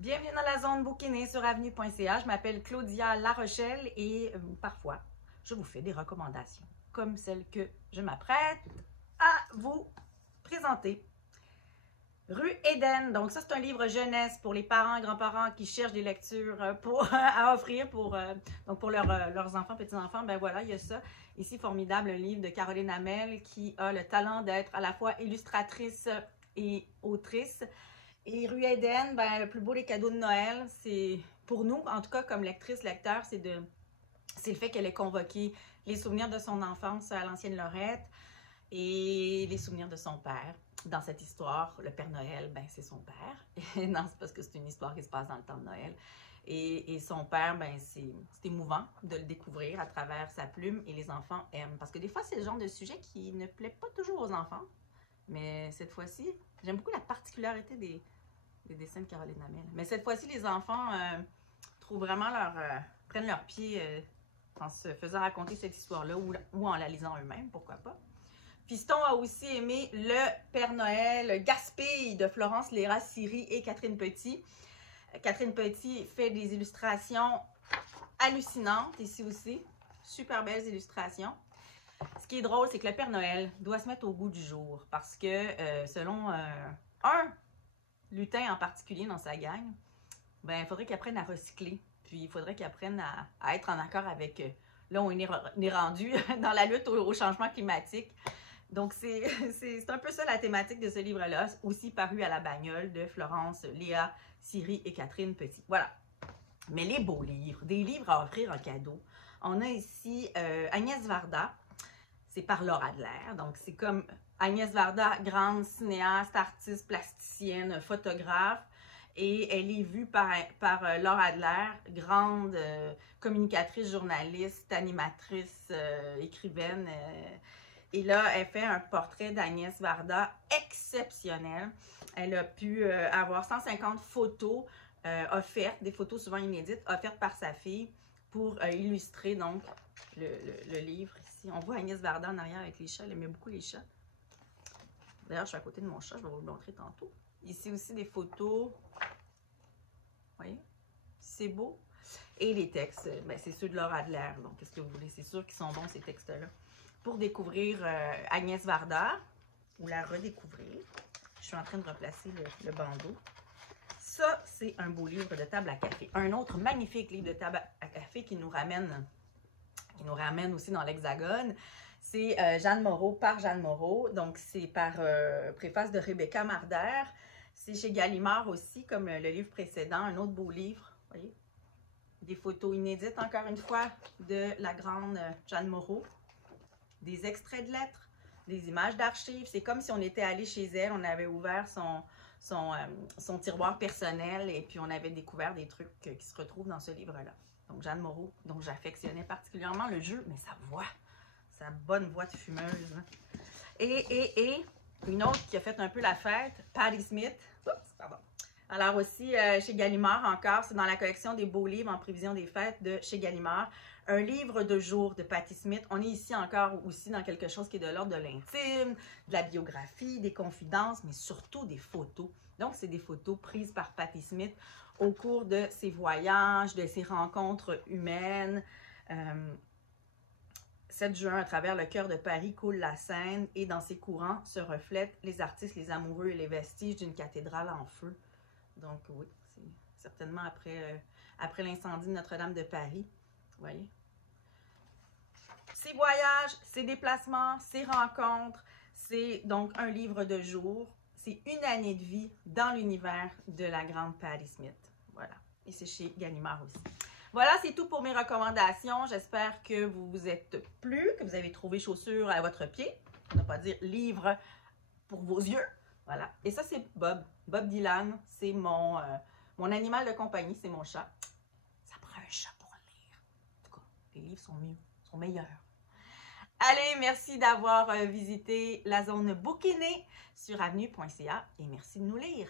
Bienvenue dans la zone bouquinée sur avenue.ca. Je m'appelle Claudia Larochelle et parfois, je vous fais des recommandations comme celle que je m'apprête à vous présenter. Rue Éden. Donc ça, c'est un livre jeunesse pour les parents et grands-parents qui cherchent des lectures à offrir pour leurs enfants, petits-enfants. Ben voilà, il y a ça. Ici, formidable, un livre de Caroline Hamel qui a le talent d'être à la fois illustratrice et autrice. Et Rue Éden, ben, le plus beau des cadeaux de Noël, c'est pour nous, en tout cas comme lectrice, lecteur, c'est le fait qu'elle ait convoqué les souvenirs de son enfance à l'ancienne Lorette et les souvenirs de son père. Dans cette histoire, le Père Noël, ben, c'est son père. Non, c'est parce que c'est une histoire qui se passe dans le temps de Noël. Et son père, ben, c'est émouvant de le découvrir à travers sa plume et les enfants aiment. Parce que des fois, c'est le genre de sujet qui ne plaît pas toujours aux enfants. Mais cette fois-ci, j'aime beaucoup la particularité des dessins de Caroline Hamel. Mais cette fois-ci, les enfants trouvent vraiment prennent leur pied en se faisant raconter cette histoire-là ou en la lisant eux-mêmes, pourquoi pas. Fiston a aussi aimé Le Père Noël Gaspille de Florence Léra-Siri et Catherine Petit. Catherine Petit fait des illustrations hallucinantes ici aussi. Super belles illustrations. Ce qui est drôle, c'est que le Père Noël doit se mettre au goût du jour parce que selon un lutin en particulier dans sa gang, ben, il faudrait qu'il apprenne à recycler. Puis il faudrait qu'il apprenne à être en accord avec là où on est rendu dans la lutte au changement climatique. Donc c'est un peu ça la thématique de ce livre-là, aussi paru à la bagnole de Florence, Léa, Siri et Catherine Petit. Voilà. Mais les beaux livres, des livres à offrir en cadeau. On a ici Agnès Varda. C'est par Laura Adler. Donc, c'est comme Agnès Varda, grande cinéaste, artiste, plasticienne, photographe. Et elle est vue par Laura Adler, grande communicatrice, journaliste, animatrice, écrivaine. Et là, elle fait un portrait d'Agnès Varda exceptionnel. Elle a pu avoir 150 photos offertes, des photos souvent inédites, offertes par sa fille pour illustrer donc le livre. Ici, on voit Agnès Varda en arrière avec les chats. Elle aimait beaucoup les chats. D'ailleurs, je suis à côté de mon chat. Je vais vous le montrer tantôt. Ici aussi, des photos. Vous voyez? C'est beau. Et les textes, ben, c'est ceux de Laura Adler. Donc, qu'est-ce que vous voulez? C'est sûr qu'ils sont bons, ces textes-là. Pour découvrir Agnès Varda, ou la redécouvrir, je suis en train de replacer le bandeau. Ça, c'est un beau livre de table à café. Un autre magnifique livre de table à café qui nous ramène aussi dans l'Hexagone. C'est Jeanne Moreau par Jeanne Moreau. Donc, c'est par préface de Rebecca Marder. C'est chez Gallimard aussi, comme le livre précédent. Un autre beau livre, vous voyez. Des photos inédites, encore une fois, de la grande Jeanne Moreau. Des extraits de lettres, des images d'archives. C'est comme si on était allé chez elle, on avait ouvert son tiroir personnel et puis on avait découvert des trucs qui se retrouvent dans ce livre-là. Donc, Jeanne Moreau, dont j'affectionnais particulièrement le jeu, mais sa voix, sa bonne voix de fumeuse. Et une autre qui a fait un peu la fête, Patti Smith. Oups, pardon. Alors aussi, chez Gallimard encore, c'est dans la collection des beaux livres en prévision des fêtes de chez Gallimard. Un livre de jour de Patti Smith. On est ici encore aussi dans quelque chose qui est de l'ordre de l'intime, de la biographie, des confidences, mais surtout des photos. Donc, c'est des photos prises par Patti Smith au cours de ses voyages, de ses rencontres humaines. 7 juin, à travers le cœur de Paris, coule la Seine et dans ses courants se reflètent les artistes, les amoureux et les vestiges d'une cathédrale en feu. Donc oui, c'est certainement après l'incendie de Notre-Dame de Paris. Vous voyez? Ses voyages, ses déplacements, ses rencontres, c'est donc un livre de jour. C'est une année de vie dans l'univers de la grande Patti Smith. Voilà. Et c'est chez Gallimard aussi. Voilà, c'est tout pour mes recommandations. J'espère que vous vous êtes plu, que vous avez trouvé chaussures à votre pied. On ne va pas dire livre pour vos yeux. Voilà. Et ça, c'est Bob. Bob Dylan, c'est mon animal de compagnie, c'est mon chat. Ça prend un chat pour lire. En tout cas, les livres sont mieux, sont meilleurs. Allez, merci d'avoir visité la zone bouquinée sur avenue.ca et merci de nous lire.